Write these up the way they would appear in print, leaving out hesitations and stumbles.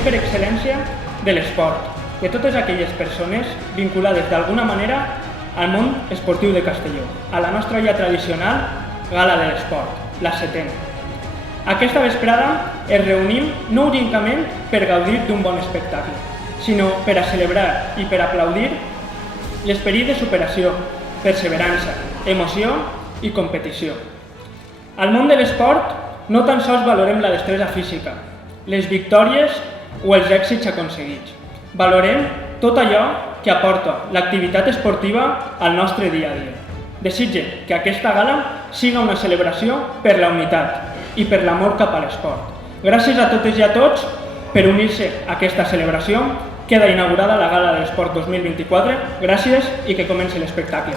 referent per excel·lència de l'esport, de totes aquelles persones vinculades d'alguna manera al món esportiu de Castelló, a la nostra ja tradicional Gala de l'Esport, la 7a. Aquesta vesprada ens reunim no únicament per gaudir d'un bon espectacle, sinó per a celebrar i per aplaudir l'esperit de superació, perseverança, emoció i competició. Al món de l'esport no tan sols valorem la destresa física, les victòries o els èxits aconseguits. Valorem tot allò que aporta l'activitat esportiva al nostre dia a dia. Desitge que aquesta gala siga una celebració per la unitat i per l'amor cap a l'esport. Gràcies a totes i a tots per unir-se a aquesta celebració. Queda inaugurada la Gala de l'Esport 2024. Gràcies i que comenci l'espectacle.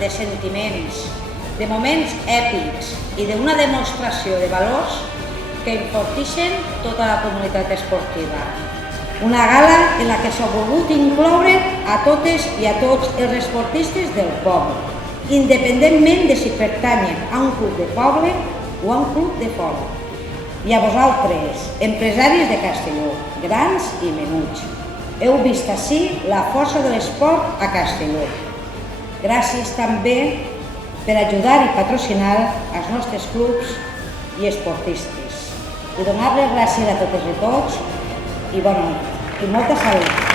de sentiments, de moments èpics i d'una demostració de valors que enforteixen tota la comunitat esportiva. Una gala en la que s'ha volgut incloure a totes i a tots els esportistes del poble, independentment de si pertanyen a un club de poble o a un club de fora. I a vosaltres, empresaris de Castelló, grans i menuts, heu vist ací la força de l'esport a Castelló. Gràcies també per ajudar i patrocinar els nostres clubs i esportistes. I donar-les gràcies a totes i tots i bona nit. I molta salut.